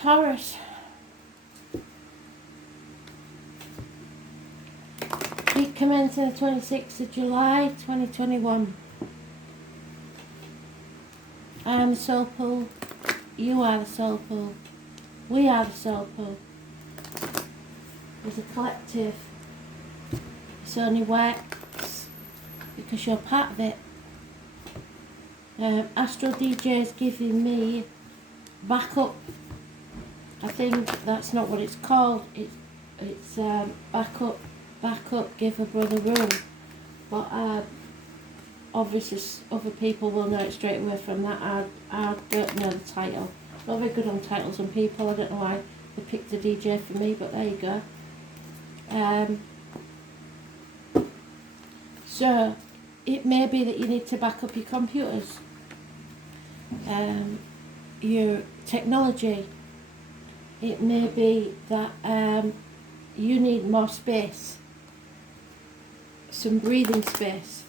Taurus. Week commencing the 26th of July 2021. I am the soul pool. You are the soul pool. We are the soul pool. As a collective, this only works because you're part of it. Astral DJ is giving me backup. I think that's not what it's called. It's backup, give a brother room. But obviously other people will know it straight away from that. I don't know the title. Not very good on titles on people. I don't know why they picked a DJ for me, but there you go. So it may be that you need to back up your computers, your technology. It may be that you need more space, some breathing space.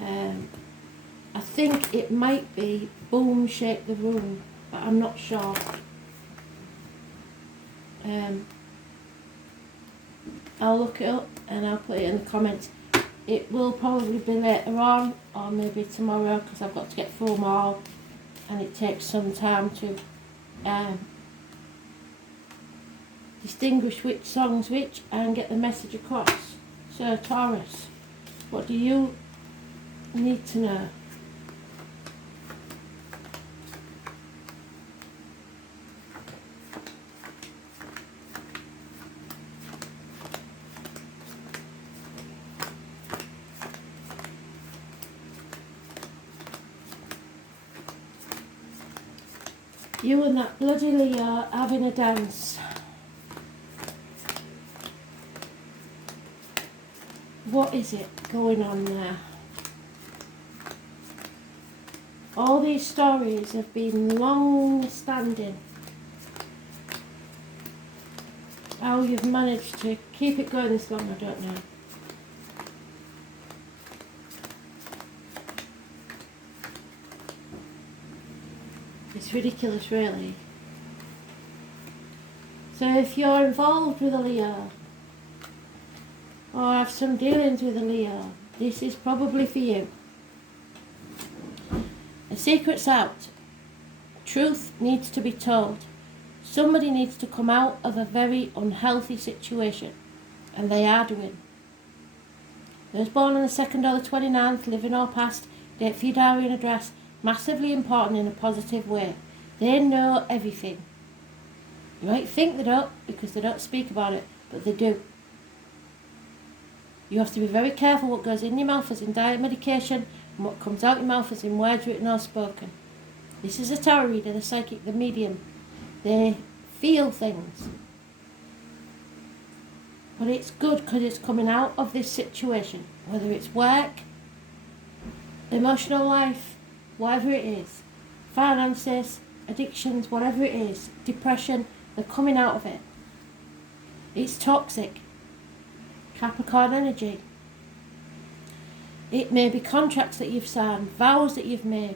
I think it might be boom, shake the room, but I'm not sure. I'll look it up and I'll put it in the comments. It will probably be later on, or maybe tomorrow, because I've got to get through them all, and it takes some time to distinguish which song's which and get the message across. So Taurus, what do you need to know? You and that bloody Leo having a dance. What is it going on there? All these stories have been long standing. How you've managed to keep it going this long, I don't know. It's ridiculous, really. So if you're involved with a Leo, or have some dealings with a Leo, this is probably for you. A secret's out. Truth needs to be told. Somebody needs to come out of a very unhealthy situation, and they are doing. Those born on the 2nd or the 29th, living or past, date for your diary and address, massively important in a positive way. They know everything. You might think they don't because they don't speak about it, but they do. You have to be very careful what goes in your mouth as in diet medication and what comes out your mouth as in words written or spoken. This is a tarot reader, the psychic, the medium. They feel things. But it's good because it's coming out of this situation, whether it's work, emotional life, whatever it is, finances, addictions, whatever it is, depression, they're coming out of it. It's toxic. Capricorn energy. It may be contracts that you've signed, vows that you've made,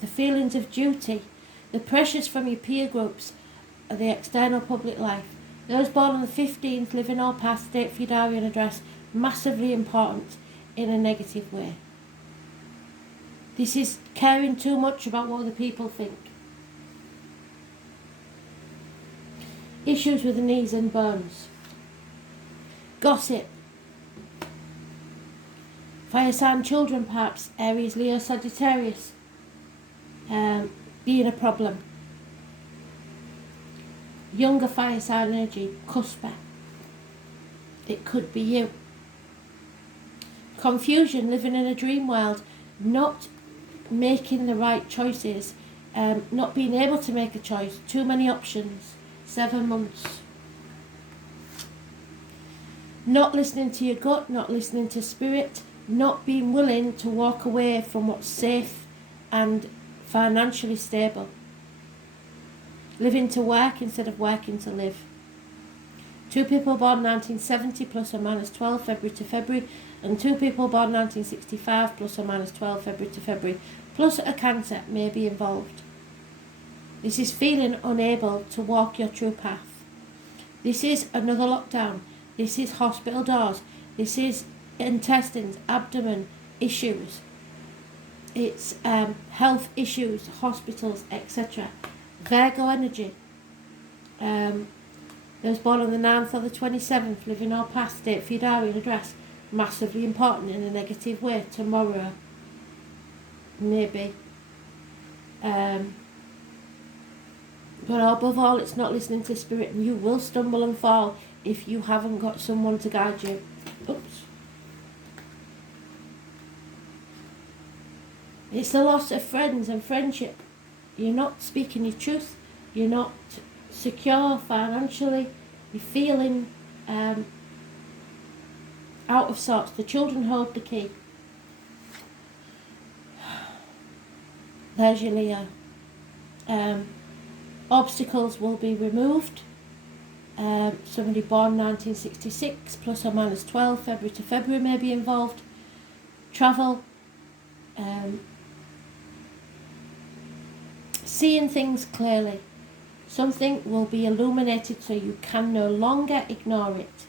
the feelings of duty, the pressures from your peer groups, or the external public life. Those born on the 15th, living or past, date for your diary and address, massively important in a negative way. This is caring too much about what other people think. Issues with the knees and bones. Gossip. Fire sign children perhaps, Aries, Leo, Sagittarius, being a problem. Younger fire sign energy, cusper. It could be you. Confusion, living in a dream world, not making the right choices, not being able to make a choice, too many options, 7 months. Not listening to your gut, not listening to spirit, not being willing to walk away from what's safe and financially stable. Living to work instead of working to live. 2 people born 1970 plus or minus 12 February to February, and 2 people born 1965 plus or minus 12 February to February, plus a Cancer may be involved. This is feeling unable to walk your true path. This is another lockdown. This is hospital doors. This is intestines, abdomen issues. It's health issues, hospitals, etc. Virgo energy. Those born on the 9th or the 27th, living or past, date for your diary and address. Massively important in a negative way. Tomorrow, maybe. But above all, it's not listening to spirit, and you will stumble and fall if you haven't got someone to guide you. Oops. It's the loss of friends and friendship. You're not speaking your truth. You're not secure financially. You're feeling out of sorts. The children hold the key. There's your Leo. Obstacles will be removed. Somebody born 1966, plus or minus 12, February to February may be involved. Travel. Seeing things clearly. Something will be illuminated so you can no longer ignore it.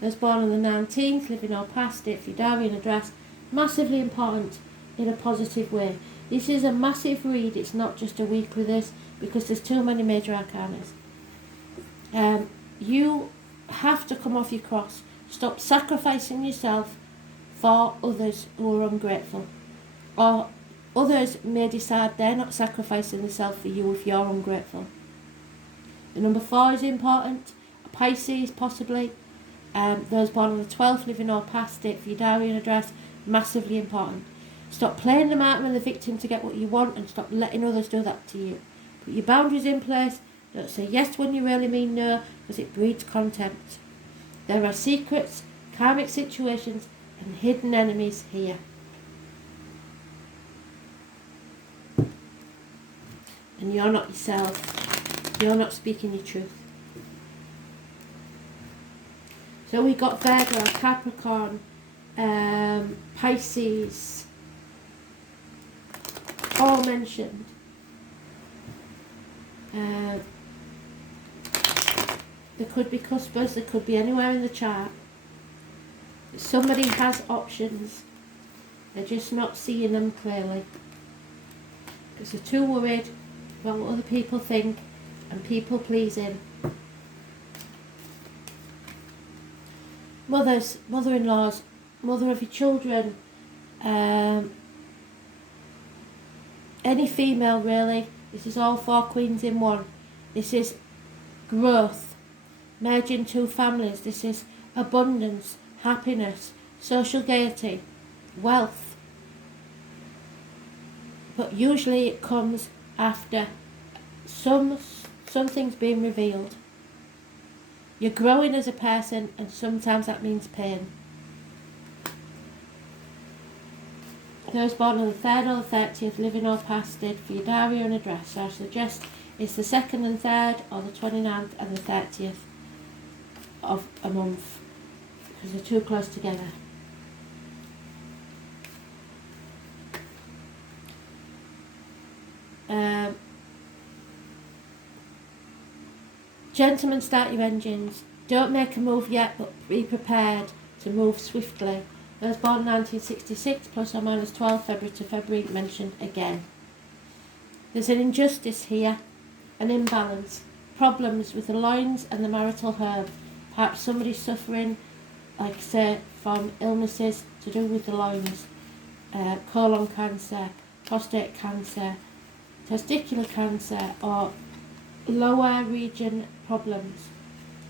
Those born on the 19th, living or past, date for your diary and address. Massively important in a positive way. This is a massive read. It's not just a week with us because there's too many major arcanas. You have to come off your cross. Stop sacrificing yourself for others who are ungrateful. Or others may decide they're not sacrificing themselves for you if you're ungrateful. The number 4 is important. A Pisces possibly. Those born on the 12th, living or past, date for your diary and address. Massively important. Stop playing the martyr and the victim to get what you want, and stop letting others do that to you. Put your boundaries in place. Don't say yes when you really mean no, because it breeds contempt. There are secrets, karmic situations, and hidden enemies here. And you're not yourself. You're not speaking your truth. So we got Virgo, Capricorn, Pisces, all mentioned. There could be cuspers, there could be anywhere in the chart. Somebody has options. They're just not seeing them clearly. Because they're too worried about what other people think and people pleasing. Mothers, mother-in-laws, mother of your children, any female really. This is all 4 queens in one. This is growth, merging 2 families. This is abundance, happiness, social gaiety, wealth. But usually it comes after something's being revealed. You're growing as a person, and sometimes that means pain. Those born on the 3rd or the 30th, living or past, date for your diary and address. So I suggest it's the 2nd and 3rd, or the 29th and the 30th of a month, because they're too close together. Gentlemen, start your engines. Don't make a move yet, but be prepared to move swiftly. Those born 1966, plus or minus 12, February to February, mentioned again. There's an injustice here, an imbalance, problems with the loins and the marital herb. Perhaps somebody's suffering, like say, from illnesses to do with the loins, colon cancer, prostate cancer, testicular cancer, or lower region problems.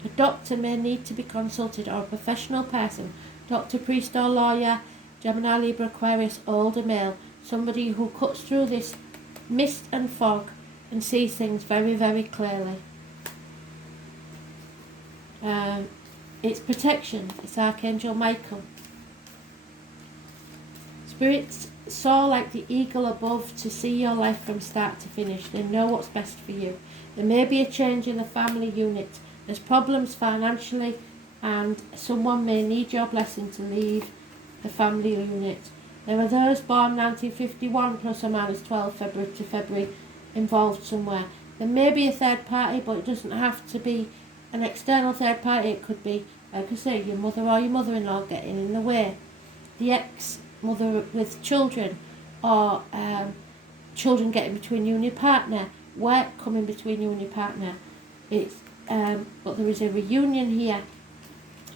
A doctor may need to be consulted, or a professional person, doctor, priest or lawyer, Gemini, Libra, Aquarius, older male, somebody who cuts through this mist and fog and sees things very, very clearly. It's protection. It's Archangel Michael. Spirits soar like the eagle above to see your life from start to finish. They know what's best for you. There may be a change in the family unit. There's problems financially, and someone may need your blessing to leave the family unit. There are those born 1951, plus or minus 12, February to February, involved somewhere. There may be a third party, but it doesn't have to be an external third party. It could be, like I say, your mother or your mother-in-law getting in the way, the ex-mother with children, or children getting between you and your partner, work coming between you and your partner. It's but there is a reunion here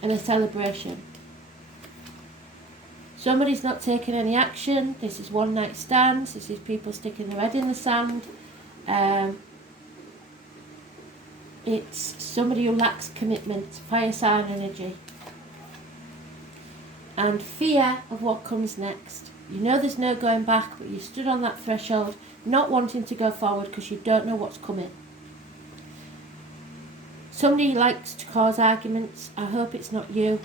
and a celebration. Somebody's not taking any action. This is one night stands. This is people sticking their head in the sand. It's somebody who lacks commitment, fire sign energy. And fear of what comes next. You know there's no going back, but you stood on that threshold, not wanting to go forward because you don't know what's coming. Somebody likes to cause arguments. I hope it's not you.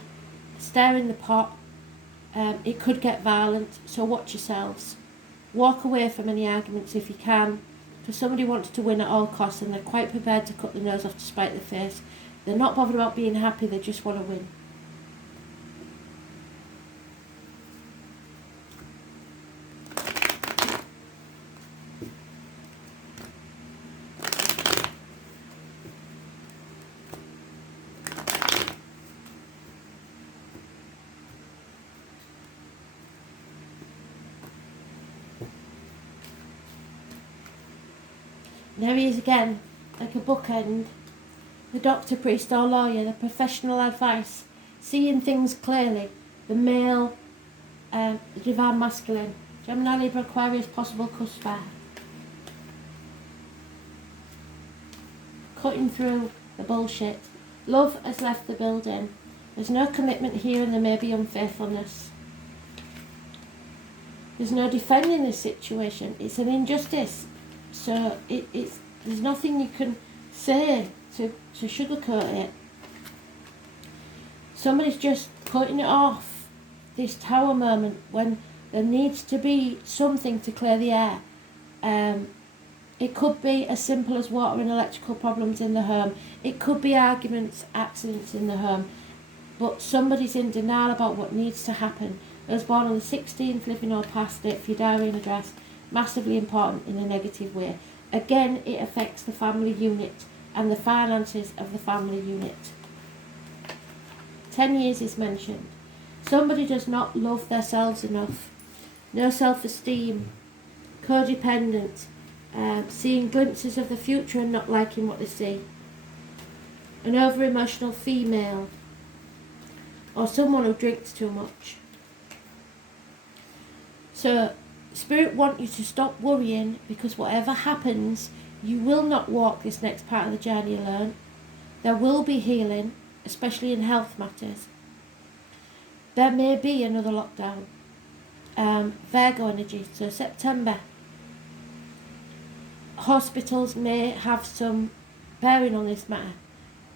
Stir in the pot. It could get violent, so watch yourselves. Walk away from any arguments if you can, because somebody wants to win at all costs and they're quite prepared to cut the nose off to spite the face. They're not bothered about being happy, they just want to win. There he is again, like a bookend. The doctor, priest or lawyer, the professional advice, seeing things clearly, the male, the divine masculine, Gemini, Libra, Aquarius, possible cusp. Cutting through the bullshit. Love has left the building. There's no commitment here and there may be unfaithfulness. There's no defending this situation. It's an injustice. So there's nothing you can say to sugarcoat it. Somebody's just cutting it off, this tower moment, when there needs to be something to clear the air. It could be as simple as water and electrical problems in the home. It could be arguments, accidents in the home. But somebody's in denial about what needs to happen. Those born on the 16th, living or past it, for your diary and address, massively important in a negative way. Again, it affects the family unit and the finances of the family unit. 10 years is mentioned. Somebody does not love themselves enough. No self-esteem. Codependent. Seeing glimpses of the future and not liking what they see. An over-emotional female. Or someone who drinks too much. So, Spirit want you to stop worrying, because whatever happens, you will not walk this next part of the journey alone. There will be healing, especially in health matters. There may be another lockdown. Virgo energy, so September. Hospitals may have some bearing on this matter,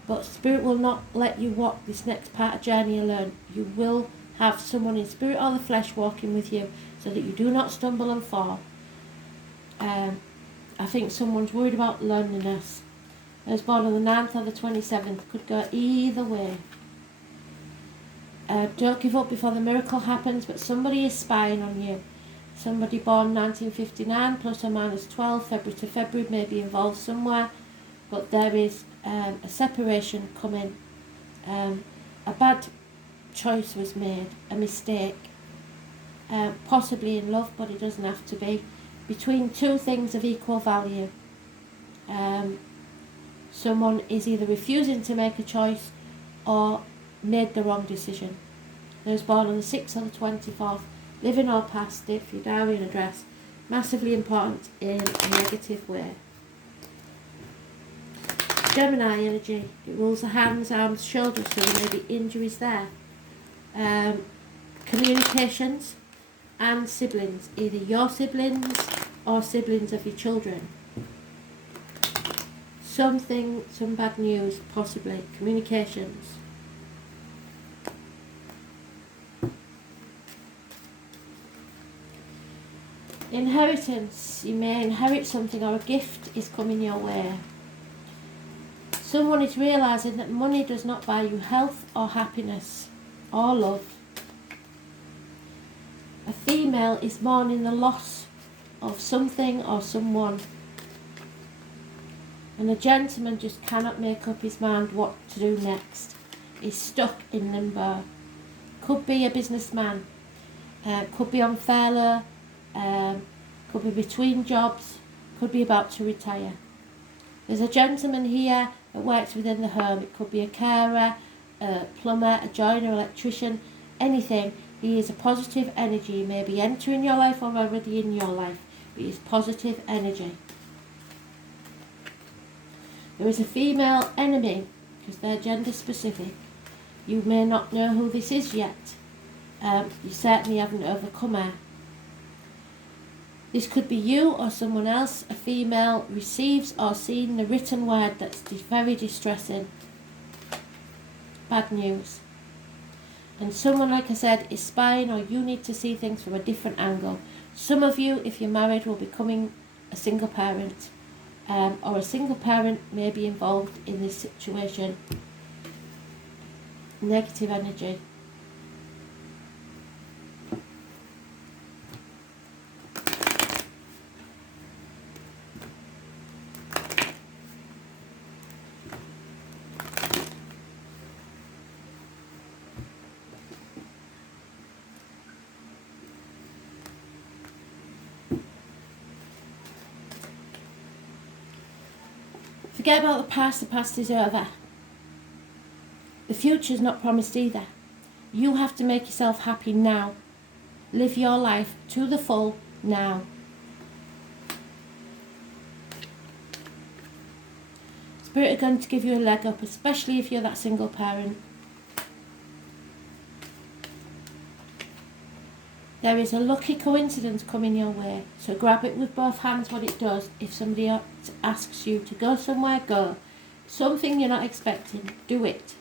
but Spirit will not let you walk this next part of journey alone. You will have someone in spirit or the flesh walking with you, so that you do not stumble and fall. I think someone's worried about loneliness. Those born on the 9th or the 27th, could go either way. Don't give up before the miracle happens, but somebody is spying on you. Somebody born 1959, plus or minus 12, February to February, may be involved somewhere, but there is a separation coming. A bad choice was made, a mistake. Possibly in love, but it doesn't have to be, between two things of equal value. Someone is either refusing to make a choice or made the wrong decision. Those born on the 6th or the 24th, living or past it, for your diary and address, massively important in a negative way. Gemini energy, it rules the hands, arms, shoulders, so there may be injuries there. Communications and siblings, either your siblings or siblings of your children. Some bad news, possibly. Communications. Inheritance, you may inherit something, or a gift is coming your way. Someone is realising that money does not buy you health or happiness or love. A female is mourning the loss of something or someone. And a gentleman just cannot make up his mind what to do next. He's stuck in limbo. Could be a businessman, could be on furlough, could be between jobs, could be about to retire. There's a gentleman here that works within the home. It could be a carer, a plumber, a joiner, electrician, anything. He is a positive energy. He may be entering your life or already in your life, but he is positive energy. There is a female enemy, because they're gender specific. You may not know who this is yet. You certainly haven't overcome her. This could be you or someone else. A female receives or seen the written word that's very distressing. Bad news. And someone, like I said, is spying, or you need to see things from a different angle. Some of you, if you're married, will be becoming a single parent. Or a single parent may be involved in this situation. Negative energy. Forget about the past is over. The future's not promised either. You have to make yourself happy now. Live your life to the full now. Spirit are going to give you a leg up, especially if you're that single parent. There is a lucky coincidence coming your way, so grab it with both hands what it does. If somebody asks you to go somewhere, go. Something you're not expecting, do it.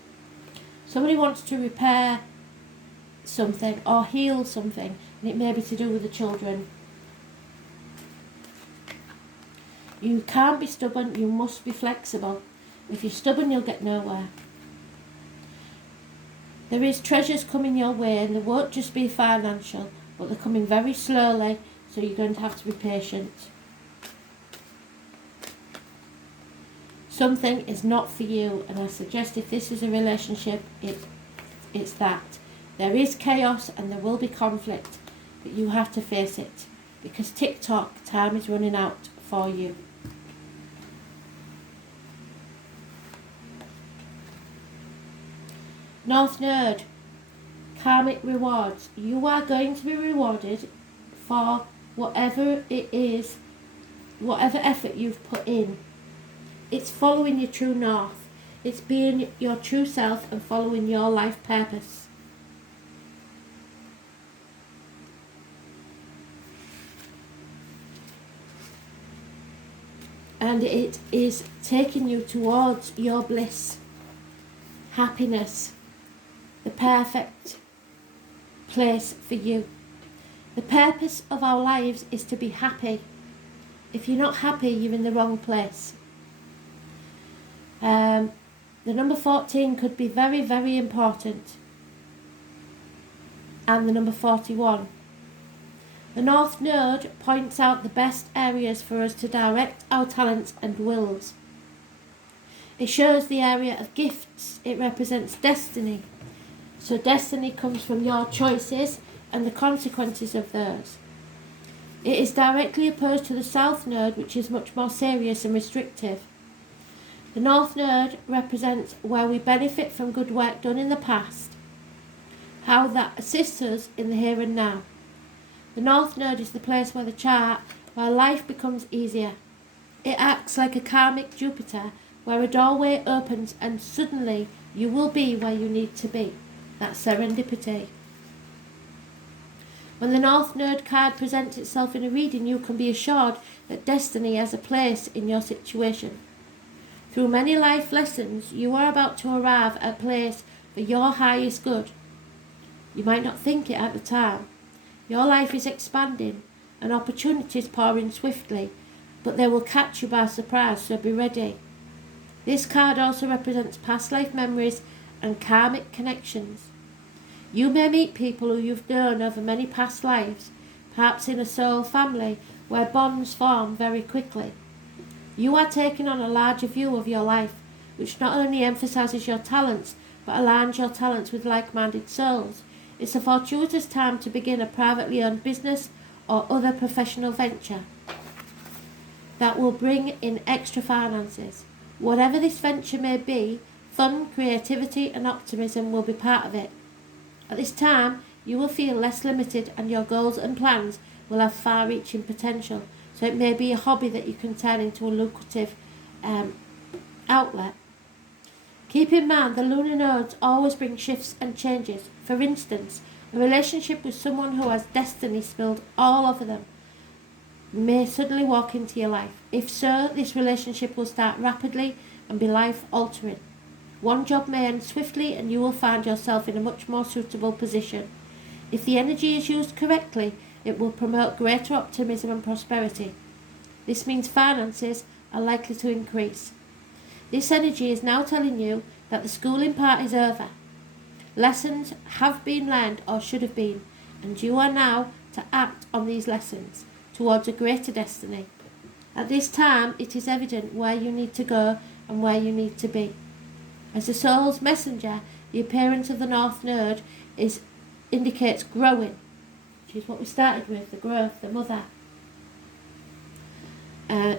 Somebody wants to repair something or heal something, and it may be to do with the children. You can't be stubborn, you must be flexible. If you're stubborn, you'll get nowhere. There is treasures coming your way, and they won't just be financial, but they're coming very slowly, so you're going to have to be patient. Something is not for you, and I suggest if this is a relationship, it's that. There is chaos and there will be conflict, but you have to face it, because tick-tock, time is running out for you. North Node, karmic rewards. You are going to be rewarded for whatever it is, whatever effort you've put in. It's following your true north. It's being your true self and following your life purpose. And it is taking you towards your bliss, happiness, the perfect place for you. The purpose of our lives is to be happy. If you're not happy, you're in the wrong place. The number 14 could be very, very important. And the number 41. The North Node points out the best areas for us to direct our talents and wills. It shows the area of gifts. It represents destiny. So destiny comes from your choices and the consequences of those. It is directly opposed to the South Node, which is much more serious and restrictive. The North Node represents where we benefit from good work done in the past, how that assists us in the here and now. The North Node is the place where the chart, where life becomes easier. It acts like a karmic Jupiter, where a doorway opens and suddenly you will be where you need to be. That's serendipity. When the North Node card presents itself in a reading, you can be assured that destiny has a place in your situation. Through many life lessons, you are about to arrive at a place for your highest good. You might not think it at the time. Your life is expanding and opportunities pour in swiftly, but they will catch you by surprise, so be ready. This card also represents past life memories and karmic connections. You may meet people who you've known over many past lives, perhaps in a soul family where bonds form very quickly. You are taking on a larger view of your life, which not only emphasises your talents, but aligns your talents with like-minded souls. It's a fortuitous time to begin a privately owned business or other professional venture that will bring in extra finances. Whatever this venture may be, fun, creativity and optimism will be part of it. At this time, you will feel less limited and your goals and plans will have far-reaching potential. So it may be a hobby that you can turn into a lucrative outlet. Keep in mind the lunar nodes always bring shifts and changes. For instance, a relationship with someone who has destiny spilled all over them may suddenly walk into your life. If so, this relationship will start rapidly and be life-altering. One job may end swiftly and you will find yourself in a much more suitable position. If the energy is used correctly, it will promote greater optimism and prosperity. This means finances are likely to increase. This energy is now telling you that the schooling part is over. Lessons have been learned or should have been, and you are now to act on these lessons towards a greater destiny. At this time, it is evident where you need to go and where you need to be. As the soul's messenger, the appearance of the North Node indicates growing, which is what we started with, the growth, the mother,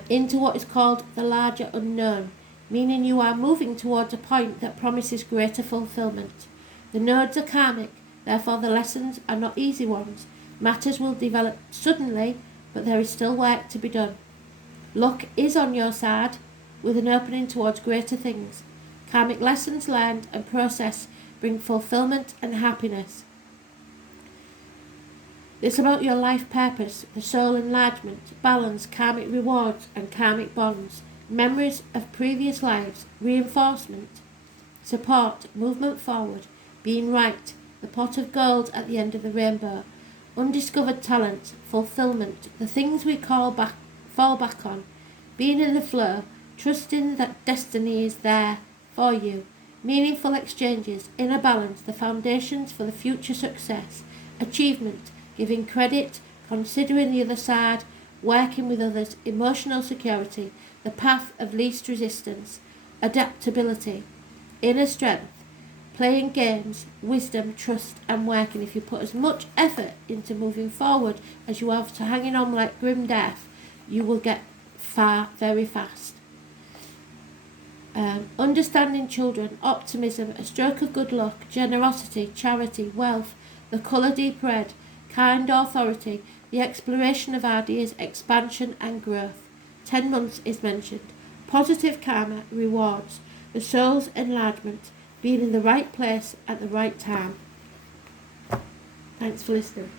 into what is called the larger unknown, meaning you are moving towards a point that promises greater fulfillment. The nodes are karmic, therefore the lessons are not easy ones. Matters will develop suddenly, but there is still work to be done. Luck is on your side, with an opening towards greater things. Karmic lessons learned and processed bring fulfillment and happiness. It's about your life purpose, the soul enlargement, balance, karmic rewards and karmic bonds, memories of previous lives, reinforcement, support, movement forward, being right, the pot of gold at the end of the rainbow, undiscovered talent, fulfillment, the things we fall back on, being in the flow, trusting that destiny is there for you, meaningful exchanges, inner balance, the foundations for the future success, achievement, giving credit, considering the other side, working with others, emotional security, the path of least resistance, adaptability, inner strength, playing games, wisdom, trust and working. If you put as much effort into moving forward as you have to hanging on like grim death, you will get far very fast. Understanding children, optimism, a stroke of good luck, generosity, charity, wealth, the colour deep red, kind authority, the exploration of ideas, expansion and growth. 10 months is mentioned. Positive karma, rewards, the soul's enlargement, being in the right place at the right time. Thanks for listening.